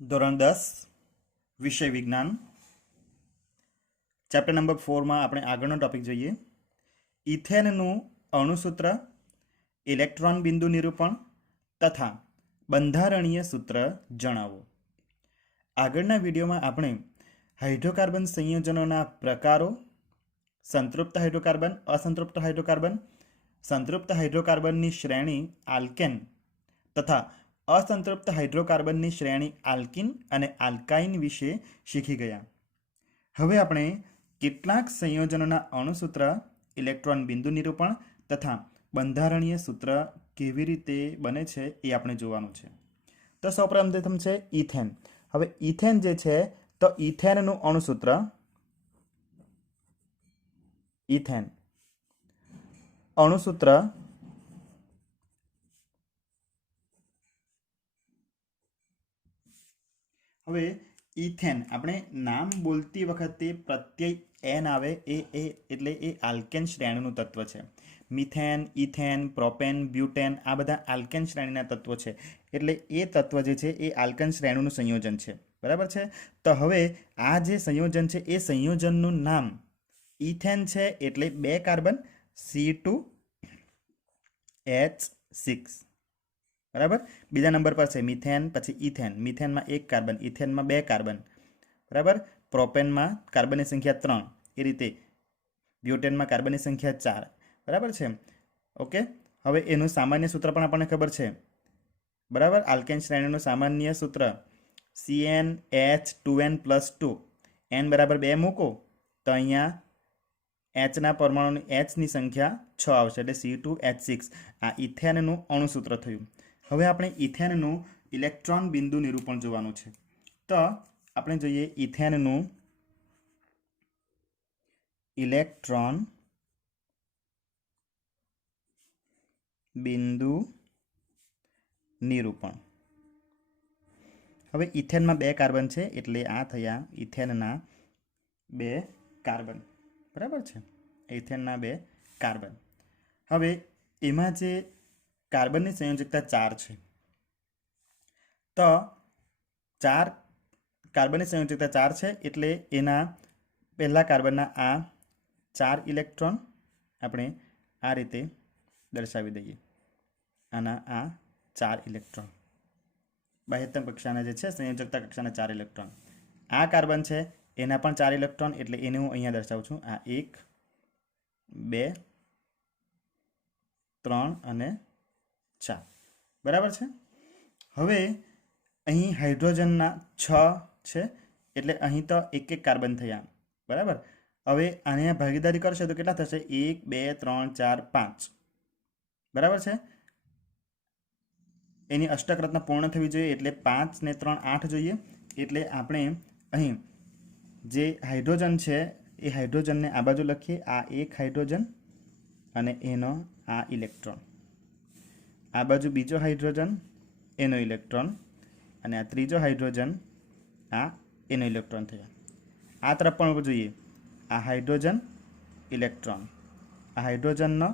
ધોરણ 10 વિષય વિજ્ઞાન ચેપ્ટર નંબર 4માં આપણે આગળનો ટોપિક જોઈએ. ઇથેનનું અણુસૂત્ર, ઇલેક્ટ્રોન બિંદુ નિરૂપણ તથા બંધારણીય સૂત્ર જણાવો. આગળના વિડીયોમાં આપણે હાઇડ્રોકાર્બન સંયોજનોના પ્રકારો, સંતૃપ્ત હાઇડ્રોકાર્બન, અસંતૃપ્ત હાઇડ્રોકાર્બન, સંતૃપ્ત હાઇડ્રોકાર્બનની શ્રેણી આલ્કેન તથા અસંતૃપ્ત હાઇડ્રોકાર્બનની શ્રેણી આલ્કીન અને આલ્કાઇન વિશે શીખી ગયા. હવે આપણે કેટલાક સંયોજનોના અણુસૂત્ર, ઇલેક્ટ્રોન બિંદુ નિરૂપણ તથા બંધારણીય સૂત્ર કેવી રીતે બને છે એ આપણે જોવાનું છે. તો સૌપ્રથમ છે ઇથેન. હવે ઇથેન જે છે તો ઇથેનનું અણુસૂત્ર ઇથેન અણુસૂત્ર હવે ઇથેન આપણે નામ બોલતી વખતે પ્રત્યય એન આવે એ એટલે એ આલ્કેન શ્રેણીનું તત્વ છે. મિથેન, ઇથેન, પ્રોપેન, બ્યુટેન આ બધા આલ્કેન શ્રેણીના તત્વો છે. એટલે એ તત્વ જે છે એ આલ્કેન શ્રેણીનું સંયોજન છે. બરાબર છે. તો હવે આ જે સંયોજન છે એ સંયોજનનું નામ ઇથેન છે એટલે 2 કાર્બન C2H6. બરાબર. બીજા નંબર પર છે મિથેન, પછી ઇથેન. મિથેનમાં 1 કાર્બન, ઇથેનમાં 2 કાર્બન. બરાબર. પ્રોપેનમાં કાર્બનની સંખ્યા 3. એ રીતે બ્યુટેનમાં કાર્બનની સંખ્યા 4. બરાબર છે. ઓકે. હવે એનું સામાન્ય સૂત્ર પણ આપણને ખબર છે. બરાબર. આલ્કેન શ્રેણીનું સામાન્ય સૂત્ર CnH2n+2. n બરાબર 2 મૂકો તો અહીંયા એચના પરમાણુની એચની સંખ્યા 6 આવશે એટલે C2H6. આ ઇથેનનું અણુસૂત્ર થયું. હવે આપણે ઇથેનનું ઇલેક્ટ્રોન બિંદુ નિરૂપણ જોવાનું છે. તો આપણે જોઈએ ઇથેનનું ઇલેક્ટ્રોન બિંદુ નિરૂપણ. હવે ઇથેનમાં 2 કાર્બન છે એટલે આ થયા ઇથેનના 2 કાર્બન. બરાબર છે. ઇથેનના 2 કાર્બન. હવે એમાં જે કાર્બનની સંયોજકતા 4 છે તો 4 કાર્બનની સંયોજકતા 4 છે એટલે એના પહેલા કાર્બનના આ 4 ઇલેક્ટ્રોન આપણે આ રીતે દર્શાવી દઈએ. આના આ 4 ઇલેક્ટ્રોન બાહ્યતમ કક્ષાના જે છે સંયોજકતા કક્ષાના 4 ઇલેક્ટ્રોન. આ કાર્બન છે એના પણ 4 ઇલેક્ટ્રોન એટલે એને હું અહીંયા દર્શાવું છું. આ 1 2 3 અને 4. બરાબર છે. હવે અહીં હાઇડ્રોજનના 6 છે એટલે અહીં તો 1 કાર્બન થયા. બરાબર. હવે આને ભાગીદારી કરશે તો કેટલા થશે? 1 2 3 4 5. બરાબર છે. એની અષ્ટક રચના પૂર્ણ થવી જોઈએ એટલે 5 ને 3 8 જોઈએ. એટલે આપણે અહીં જે હાઇડ્રોજન છે એ હાઇડ્રોજનને આ બાજુ લખીએ. આ 1 હાઇડ્રોજન અને એનો આ ઇલેક્ટ્રોન. આ બાજુ બીજો હાઇડ્રોજન એનો ઇલેક્ટ્રોન અને આ ત્રીજો હાઇડ્રોજન આ એનો ઇલેક્ટ્રોન થયા. આ તરફ પણ જોઈએ. આ હાઇડ્રોજન ઇલેક્ટ્રોન. આ હાઇડ્રોજનનો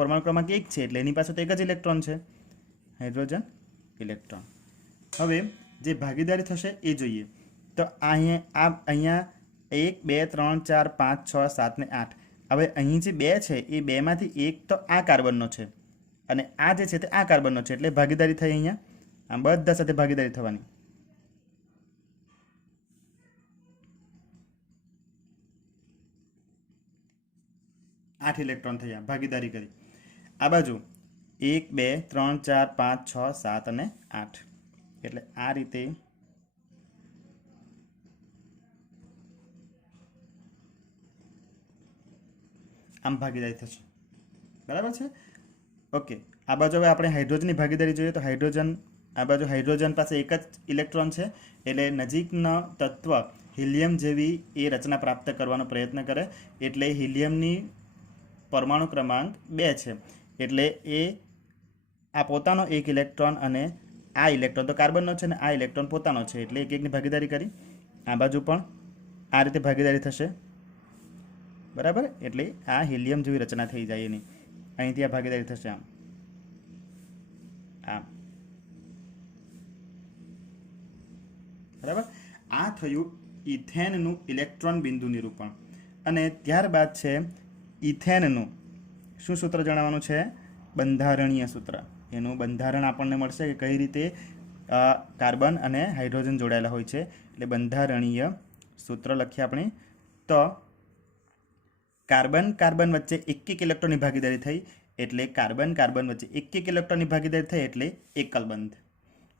પરમાણુ ક્રમાંક 1 છે એટલે એની પાસે તો 1 જ ઇલેક્ટ્રોન છે. Hydrogen electron. હવે જે ભાગીદારી થશે એ જોઈએ. તો અહીંયા 1 2 3 4 5 6 7 ને 8. હવે અહીં જે 2 છે એ 2માંથી 1 તો આ કાર્બનનો છે અને આ જે છે તે આ કાર્બનનો છે એટલે ભાગીદારી થઈ. અહીંયા આ બધા સાથે ભાગીદારી થવાની. આઠ ઇલેક્ટ્રોન થયા ભાગીદારી કરી. આ બાજુ 1 2 3 4 5 6 7 અને 8 એટલે આ રીતે આમ ભાગીદારી થશે. બરાબર છે. ઓકે. આ બાજુ હવે આપણે હાઇડ્રોજનની ભાગીદારી જોઈએ તો હાઇડ્રોજન આ બાજુ હાઇડ્રોજન પાસે 1 જ ઇલેક્ટ્રોન છે એટલે નજીકના તત્વ હિલિયમ જેવી એ રચના પ્રાપ્ત કરવાનો પ્રયત્ન કરે એટલે હિલિયમની પરમાણુ ક્રમાંક 2 છે એટલે એ આ પોતાનો 1 ઇલેક્ટ્રોન અને આ ઇલેક્ટ્રોન તો કાર્બનનો છે ને આ ઇલેક્ટ્રોન પોતાનો છે એટલે 1 1ની ભાગીદારી કરી. આ બાજુ પણ આ રીતે ભાગીદારી થશે. બરાબર. એટલે આ હિલિયમ જેવી રચના થઈ જાય એની. અહીંથી આ ભાગીદારી થશે. આમ આમ બરાબર. આ થયું ઇથેનનું ઇલેક્ટ્રોન બિંદુ નિરૂપણ. અને ત્યારબાદ છે ઇથેનનું શું સૂત્ર જણાવવાનું છે? બંધારણીય સૂત્ર. એનું બંધારણ આપણને મળશે કે કઈ રીતે કાર્બન અને હાઇડ્રોજન જોડાયેલા હોય છે. એટલે બંધારણીય સૂત્ર લખીએ આપણે. તો કાર્બન કાર્બન વચ્ચે એક ઇલેક્ટ્રોનની ભાગીદારી થઈ એટલે કાર્બન કાર્બન વચ્ચે એક ઇલેક્ટ્રોનની ભાગીદારી થઈ એટલે એકલ બંધ.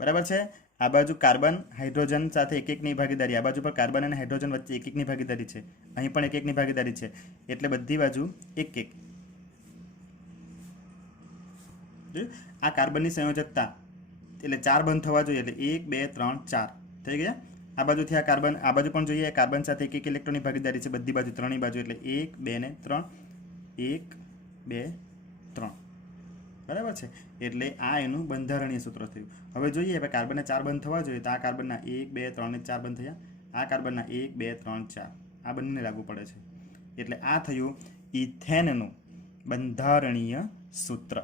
બરાબર છે. આ બાજુ કાર્બન હાઇડ્રોજન સાથે એકની ભાગીદારી, આ બાજુ પર કાર્બન અને હાઇડ્રોજન વચ્ચે એકની ભાગીદારી છે, અહીં પણ એકની ભાગીદારી છે, એટલે બધી બાજુ એક. આ કાર્બનની સંયોજકતા એટલે 4 બંધ થવા જોઈએ, એટલે 1 2 3 4 થઈ ગયા. આ બાજુથી આ કાર્બન, આ બાજુ પણ જોઈએ, કાર્બન સાથે એક ઇલેક્ટ્રોનની ભાગીદારી છે બધી બાજુ, ત્રણેય બાજુ, એટલે 1 2 ને 3, 1 2 3. બરાબર છે. એટલે આ એનું બંધારણીય સૂત્ર થયું. હવે જોઈએ હવે કાર્બનને 4 બંધ થવા જોઈએ, તો આ કાર્બનના 1 2 3 ને 4 બંધ થયા, આ કાર્બનના 1 2 3 4, આ બંને લાગુ પડે છે. એટલે આ થયું ઇથેનનું બંધારણીય સૂત્ર.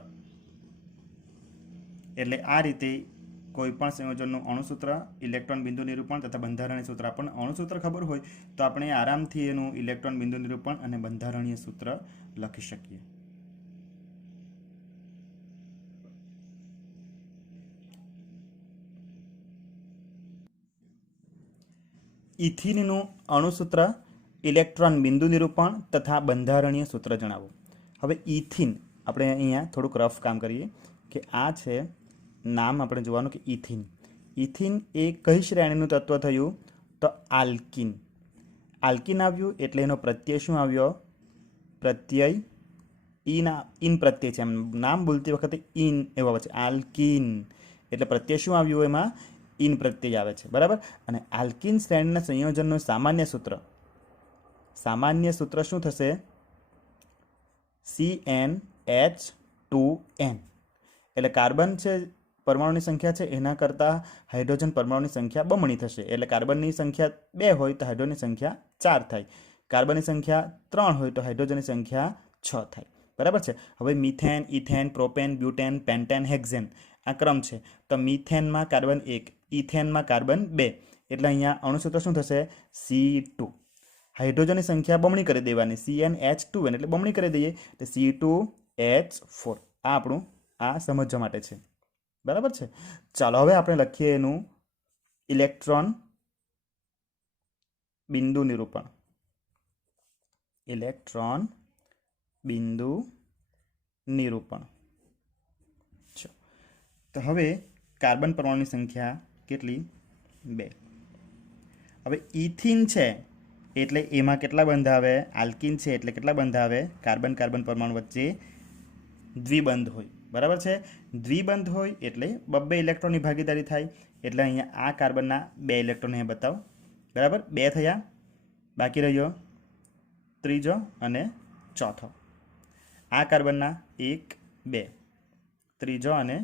એટલે આ રીતે કોઈ પણ સંયોજનનું અણુસૂત્ર, ઇલેક્ટ્રોન બિંદુ નિરૂપણ તથા બંધારણીય સૂત્ર. આપણને અણુસૂત્ર ખબર હોય તો આપણે આરામથી એનું ઇલેક્ટ્રોન બિંદુ નિરૂપણ અને બંધારણીય સૂત્ર લખી શકીએ. ઇથિનનું અણુસૂત્ર, ઇલેક્ટ્રોન બિંદુ નિરૂપણ તથા બંધારણીય સૂત્ર જણાવો. હવે ઇથિન આપણે અહીંયા થોડુંક રફ કામ કરીએ કે આ છે નામ આપણે જોવાનું કે ઇથિન. ઇથિન એ કઈ શ્રેણીનું તત્વ થયું? તો આલ્કિન. આલ્કિન આવ્યું એટલે એનો પ્રત્યય શું આવ્યો? પ્રત્યય ઇન પ્રત્યય છે. એમ નામ બોલતી વખતે ઇન એવો છે, આલ્કિન. એટલે પ્રત્યય શું આવ્યું? એમાં ઇન પ્રત્યય આવે છે. બરાબર. અને આલ્કિન શ્રેણીના સંયોજનનું સામાન્ય સૂત્ર શું થશે? CnH2n. એટલે કાર્બન છે પરમાણુની સંખ્યા છે એના કરતાં હાઇડ્રોજન પરમાણુની સંખ્યા બમણી થશે. એટલે કાર્બનની સંખ્યા 2 હોય તો હાઇડ્રોજનની સંખ્યા 4 થાય, કાર્બનની સંખ્યા 3 હોય તો હાઇડ્રોજનની સંખ્યા 6 થાય. બરાબર છે. હવે methane, ethane, propane, butane, pentane, hexane આ ક્રમ છે. તો મિથેનમાં કાર્બન 1, ઇથેનમાં કાર્બન 2, એટલે અહીંયા અણુસૂત્ર શું થશે? C2. હાઇડ્રોજનની સંખ્યા બમણી કરી દેવાની, CnH2n, એટલે બમણી કરી દઈએ એટલે C2H4. આ આપણું આ સમજવા માટે છે. બરાબર છે. ચાલો હવે આપણે લખીએ એનું ઇલેક્ટ્રોન બિંદુ નિરૂપણ. ઇલેક્ટ્રોન બિંદુ નિરૂપણ. તો હવે કાર્બન પરમાણુની સંખ્યા કેટલી? 2. હવે ઇથિન છે એટલે એમાં કેટલા બંધ આવે? આલ્કિન છે એટલે કેટલા બંધ આવે? કાર્બન કાર્બન પરમાણુ વચ્ચે દ્વિબંધ હોય. બરાબર છે. દ્વિબંધ હોય એટલે 2 ઇલેક્ટ્રોનની ભાગીદારી થાય. એટલે અહીંયા આ કાર્બનના 2 ઇલેક્ટ્રોન અહીંયા બતાવો. બરાબર. 2 થયા, બાકી રહ્યો ત્રીજો અને ચોથો. આ કાર્બનના 1 2, ત્રીજો અને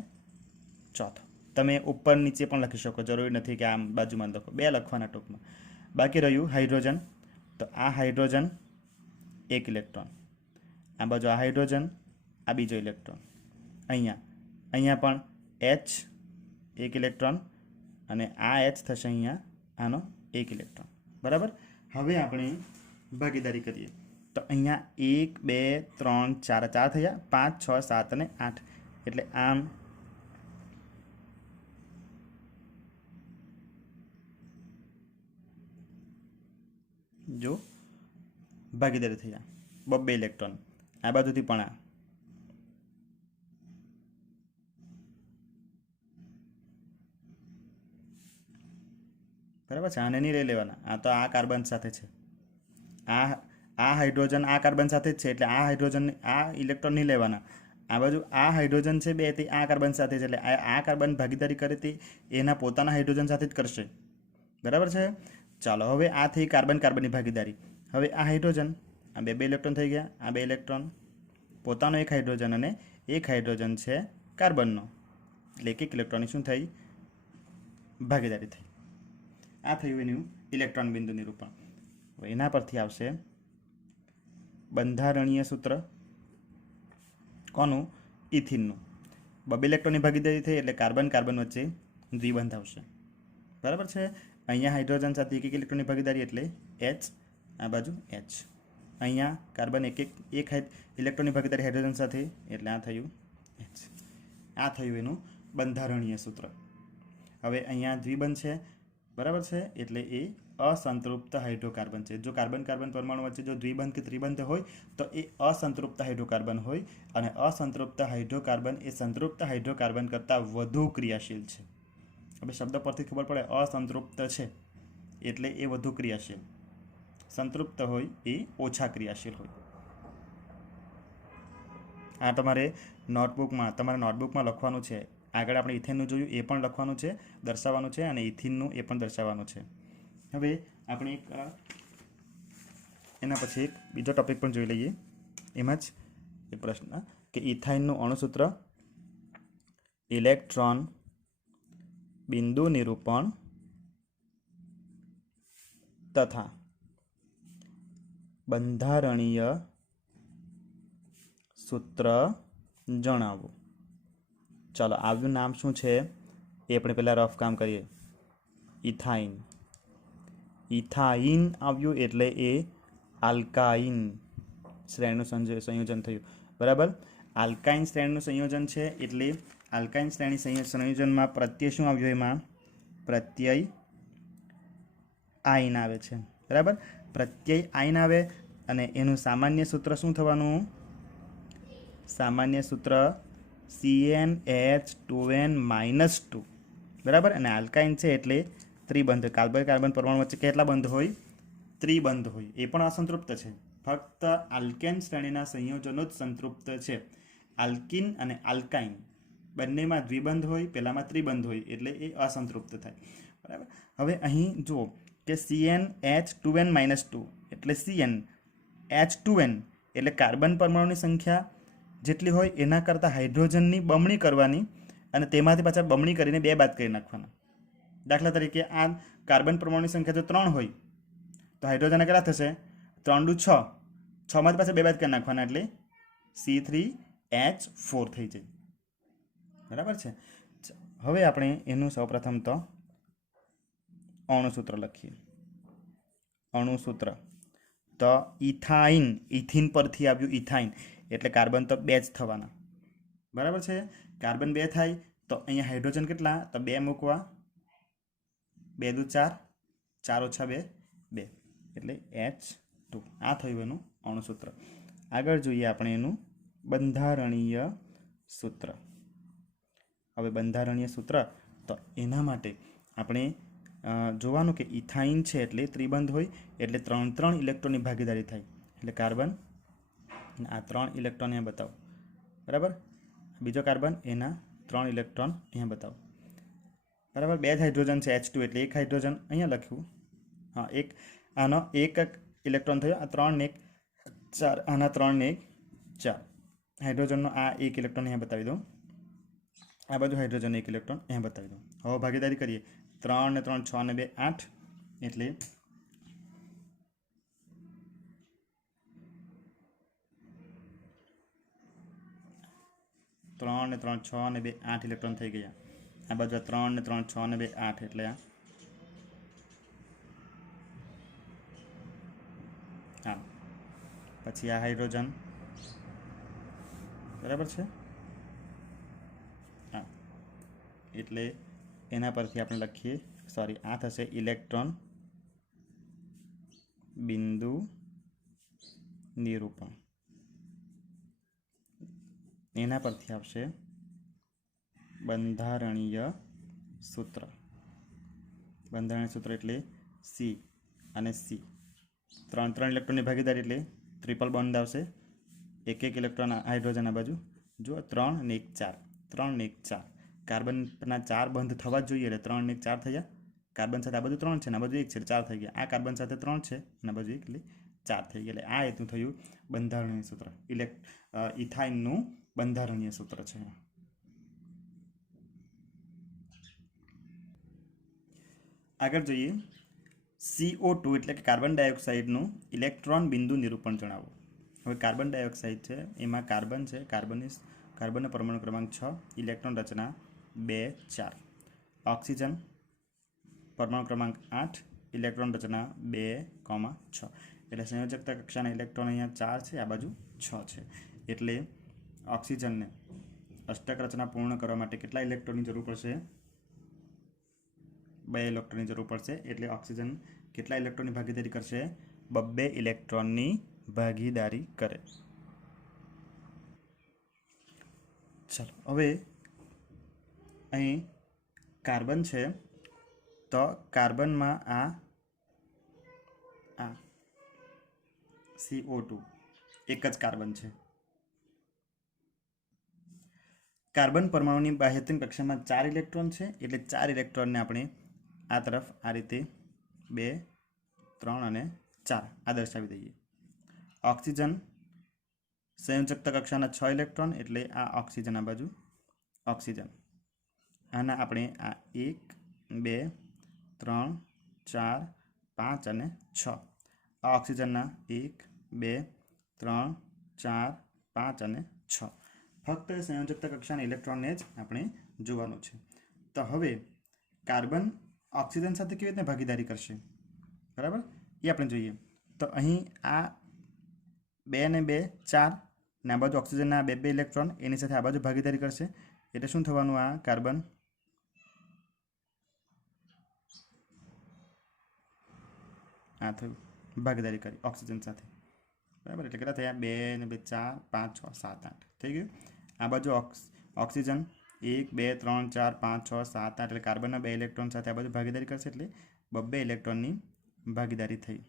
ચોથો. તમે ઉપર નીચે પણ લખી શકો, જરૂરી નથી કે આમ બાજુમાં લખો, 2 લખવાના ટૂંકમાં. બાકી રહ્યું હાઇડ્રોજન. તો આ હાઇડ્રોજન 1 ઇલેક્ટ્રોન, આ બાજુ આ હાઇડ્રોજન, આ બીજો ઇલેક્ટ્રોન. અહીંયા પણ H 1 ઇલેક્ટ્રોન અને આ H થશે અહીંયા આનો 1 ઇલેક્ટ્રોન. બરાબર. હવે આપણે ભાગીદારી કરીએ તો અહીંયા 1 2 3 4 4 થયા, 5 6 7 અને 8. એટલે આમ જો ભાગીદારી થયા 2 ઇલેક્ટ્રોન. આ બાજુથી પણ આ. બરાબર છે. આને નહીં લઈ લેવાના, આ તો આ કાર્બન સાથે છે. આ હાઇડ્રોજન આ કાર્બન સાથે જ છે એટલે આ હાઇડ્રોજન આ ઇલેક્ટ્રોન નહીં લેવાના. આ બાજુ આ હાઇડ્રોજન છે 2 તે આ કાર્બન સાથે છે એટલે આ કાર્બન ભાગીદારી કરે તે એના પોતાના હાઇડ્રોજન સાથે જ કરશે. બરાબર છે. ચાલો હવે આ થઈ કાર્બન કાર્બનની ભાગીદારી. હવે આ હાઇડ્રોજન, આ 2 ઇલેક્ટ્રોન થઈ ગયા, આ 2 ઇલેક્ટ્રોન પોતાનો એક હાઇડ્રોજન અને એક હાઇડ્રોજન છે કાર્બનનો, એટલે 1 ઇલેક્ટ્રોનની શું થઈ? ભાગીદારી થઈ. આ થયું એનું ઇલેક્ટ્રોન બિંદુ નિરૂપણ. હવે એના પરથી આવશે બંધારણીય સૂત્ર. કોનું? ઇથિનનું. 2 ઇલેક્ટ્રોનની ભાગીદારી થઈ એટલે કાર્બન કાર્બન વચ્ચે દ્વિબંધ આવશે. બરાબર છે. અહીંયા હાઇડ્રોજન સાથે એક ઇલેક્ટ્રોનની ભાગીદારી એટલે H, આ બાજુ H. અહીંયા કાર્બન એક ઇલેક્ટ્રોનની ભાગીદારી હાઇડ્રોજન સાથે એટલે આ થયું H. આ થયું એનું બંધારણીય સૂત્ર. હવે અહીંયા દ્વિબંધ છે, બરાબર છે, એટલે એ અસંતૃપ્ત હાઇડ્રોકાર્બન છે. જો કાર્બન કાર્બન પરમાણુ વચ્ચે જો દ્વિબંધ કે ત્રિબંધ હોય તો એ અસંતૃપ્ત હાઇડ્રોકાર્બન હોય, અને અસંતૃપ્ત હાઇડ્રોકાર્બન એ સંતૃપ્ત હાઇડ્રોકાર્બન કરતાં વધુ ક્રિયાશીલ છે. હવે શબ્દ પરથી ખબર પડે અસંતૃપ્ત છે એટલે એ વધુ ક્રિયાશીલ, સંતૃપ્ત હોય એ ઓછા ક્રિયાશીલ હોય. આ તમારા નોટબુકમાં લખવાનું છે. આગળ આપણે ઇથેનનું જોયું, એ પણ લખવાનું છે, દર્શાવવાનું છે, અને ઇથિનનું એ પણ દર્શાવવાનું છે. હવે આપણે એના પછી એક બીજો ટોપિક પણ જોઈ લઈએ. એમાં જ એક પ્રશ્ન કે ઇથાઇનનું અણુસૂત્ર, ઇલેક્ટ્રોન બિંદુ નિરૂપણ તથા બંધારણીય સૂત્ર જણાવો. ચાલો, આવ્યું નામ શું છે એ આપણે પહેલાં રફ કામ કરીએ. ઇથાઇન. ઇથાઇન આવ્યું એટલે એ આલ્કાઇન શ્રેણીનું સંયોજન થયું, બરાબર. આલ્કાઇન શ્રેણીનું સંયોજન છે એટલે આલ્કાઇન શ્રેણી સંયોજનમાં પ્રત્યય શું આવ્યો? એમાં પ્રત્યય આઇન આવે છે, બરાબર. પ્રત્યય આઇન આવે અને એનું સામાન્ય સૂત્ર શું થવાનું? સામાન્ય સૂત્ર CnH2n-2, બરાબર. અને આલ્કાઇન છે એટલે ત્રિબંધ. કાર્બન કાર્બન પરમાણુ વચ્ચે કેટલા બંધ હોય? ત્રિબંધ હોય. એ પણ અસંતૃપ્ત છે. ફક્ત આલ્કેન શ્રેણીના સંયોજનો જ સંતૃપ્ત છે. આલ્કિન અને આલ્કાઇન બંનેમાં દ્વિબંધ હોય, પહેલામાં ત્રિબંધ હોય, એટલે એ અસંતૃપ્ત થાય, બરાબર. હવે અહીં જુઓ કે CnH2n-2 એટલે CnH2n એટલે કાર્બન પરમાણુની સંખ્યા જેટલી હોય એના કરતાં હાઇડ્રોજનની બમણી કરવાની, અને તેમાંથી પાછા બમણી કરીને 2 બાદ કરી નાખવાના. દાખલા તરીકે આ કાર્બન પરમાણુની સંખ્યા જો 3 હોય તો હાઇડ્રોજન કેટલા થશે? 3 × 6, 6માંથી પાછા 2 બાદ કરી નાખવાના એટલે C3H4 થઈ જાય, બરાબર છે. હવે આપણે એનું સૌપ્રથમ તો અણુસૂત્ર લખીએ. અણુસૂત્ર તો ઇથાઇન, ઇથિન પરથી આવ્યું ઇથાઇન એટલે કાર્બન તો 2 જ થવાના, બરાબર છે. કાર્બન 2 થાય તો અહીંયા હાઇડ્રોજન કેટલા? તો 2 મૂકવા, 2 દુ 4, 4 ઓછા 2 2 એટલે H2. આ થયું એનું અણુસૂત્ર. આગળ જોઈએ આપણે એનું બંધારણીય સૂત્ર. હવે બંધારણીય સૂત્ર તો એના માટે આપણે જોવાનું કે ઇથાઇન છે એટલે ત્રિબંધ હોય, એટલે 3 ઇલેક્ટ્રોનની ભાગીદારી થાય, એટલે કાર્બન આ 3 ઇલેક્ટ્રોન અહીંયા બતાવો, બરાબર. બીજો કાર્બન એના 3 ઇલેક્ટ્રોન અહીંયા બતાવો, બરાબર. 2 જ હાઇડ્રોજન છે H2 એટલે 1 હાઇડ્રોજન અહીંયા લખ્યું. હા, આનો 1 ઇલેક્ટ્રોન થયો, આ 3 ને 1 4, આના 3 ને 1 4. હાઇડ્રોજનનો આ 1 ઇલેક્ટ્રોન અહીંયા બતાવી દઉં, આ બાજુ હાઇડ્રોજન 1 ઇલેક્ટ્રોન અહીંયા બતાવી દઉં. હવે ભાગીદારી કરીએ. 3 ને 3 6 ને 2 8 એટલે 3 ને 3 6 ને 2 8 ઇલેક્ટ્રોન થઈ ગયા. આ બાજુ 3 ને 3 6 ને 2 8 એટલે આ પછી આ હાઇડ્રોજન, બરાબર છે. હા, એટલે એના પરથી આપણે લખીએ, સોરી, આ થશે ઇલેક્ટ્રોન બિંદુ નિરૂપણ. એના પરથી આવશે બંધારણીય સૂત્ર. બંધારણીય સૂત્ર એટલે C અને C. 3 ઇલેક્ટ્રોનની ભાગીદારી એટલે ટ્રિપલ બોન્ડ આવશે. 1 ઇલેક્ટ્રોન હાઇડ્રોજન આ બાજુ જુઓ, 3 ને 1 4, 3 ને 1 4. કાર્બનના 4 બંધ થવા જ જોઈએ એટલે 3 ને 1 4 થયા. કાર્બન સાથે આ બાજુ 3 છે ને આ બાજુ 1 છે એટલે 4 થઈ ગયા. આ કાર્બન સાથે 3 છે અને આ બાજુ 1 એટલે 4 થઈ ગયા. એટલે આ એટલું થયું બંધારણીય સૂત્ર. ઇથાઇનનું બંધારણીય સૂત્ર છે. આગળ જોઈએ CO2 એટલે કે કાર્બન ડાયોક્સાઇડનું ઇલેક્ટ્રોન બિંદુ નિરૂપણ જણાવો. હવે કાર્બન ડાયોક્સાઇડ છે, એમાં કાર્બન છે, કાર્બનનો પરમાણુ ક્રમાંક 6, ઇલેક્ટ્રોન રચના 2 4. ઓક્સિજન પરમાણુ ક્રમાંક 8, ઇલેક્ટ્રોન રચના 2,6. એટલે સંયોજકતા કક્ષાના ઇલેક્ટ્રોન અહીંયા 4 છે, આ બાજુ 6 છે. એટલે ઓક્સિજનને અષ્ટક રચના પૂર્ણ કરવા માટે કેટલા ઇલેક્ટ્રોનની જરૂર પડશે? 2 ઇલેક્ટ્રોનની જરૂર પડશે. એટલે ઓક્સિજન કેટલા ઇલેક્ટ્રોનની ભાગીદારી કરશે? 2 ઇલેક્ટ્રોનની ભાગીદારી કરે. ચાલો હવે અહીં કાર્બન છે, તો કાર્બનમાં આ CO2 એક જ કાર્બન છે. કાર્બન પરમાણુની બાહ્યતમ કક્ષામાં 4 ઇલેક્ટ્રોન છે. એટલે 4 ઇલેક્ટ્રોનને આપણે આ તરફ આ રીતે 2, 3 અને 4 આ દર્શાવી દઈએ. ઓક્સિજન સંયોજકતા કક્ષાના 6 ઇલેક્ટ્રોન, એટલે આ ઓક્સિજન આ બાજુ ઓક્સિજન. આના આપણે આ 1, 2, 3, 4, 5 અને 6 આ ઓક્સિજનના 1, 2, 3, 4, 5 અને 6. ફક્ત સંયોજકતા કક્ષાના ઇલેક્ટ્રોનને જ આપણે જોવાનું છે. તો હવે કાર્બન ઓક્સિજન સાથે કેવી રીતે ભાગીદારી કરશે, બરાબર, એ આપણે જોઈએ. તો અહીં આ 2 ને 2 4 ને આ બાજુ ઓક્સિજનના 2 ઇલેક્ટ્રોન એની સાથે આ બાજુ ભાગીદારી કરશે. એટલે શું થવાનું? આ કાર્બન આ થયું ભાગીદારી કરી ઓક્સિજન સાથે, બરાબર. એટલે કેટલા થયા? 2 ને 2 4 5 6 7 8 થઈ ગયું. આ બાજુ ઓક્સિજન 1 2 3 4 5 6 7 8 એટલે કાર્બનના 2 ઇલેક્ટ્રોન સાથે આ બાજુ ભાગીદારી કરશે. એટલે 2 ઇલેક્ટ્રોનની ભાગીદારી થઈ.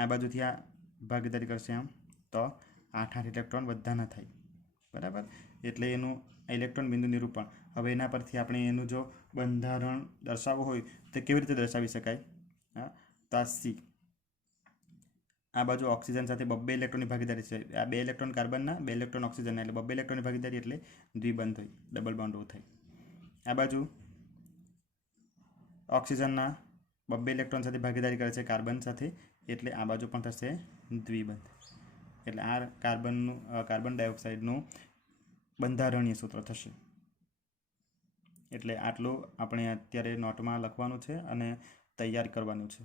આ બાજુથી આ ભાગીદારી કરશે આમ, તો 8 ઇલેક્ટ્રોન બધાના થાય, બરાબર. એટલે એનું ઇલેક્ટ્રોન બિંદુ નિરૂપણ. હવે એના પરથી આપણે એનું જો બંધારણ દર્શાવવું હોય તો કેવી રીતે દર્શાવી શકાય? હા, તો આ C આ બાજુ ઓક્સિજન સાથે 2 ઇલેક્ટ્રોનની ભાગીદારી છે. આ 2 ઇલેક્ટ્રોન કાર્બનના, 2 ઇલેક્ટ્રોન ઓક્સિજનના, એટલે 2 ઇલેક્ટ્રોનની ભાગીદારી એટલે દ્વિબંધ થઈ, ડબલ બોન્ડ થઈ. આ બાજુ ઓક્સિજનના 2 ઇલેક્ટ્રોન સાથે ભાગીદારી કરે છે કાર્બન સાથે, એટલે આ બાજુ પણ થશે દ્વિબંધ. એટલે આ કાર્બન ડાયોક્સાઇડનું બંધારણીય સૂત્ર થશે. એટલે આટલું આપણે અત્યારે નોટમાં લખવાનું છે અને તૈયાર કરવાનું છે.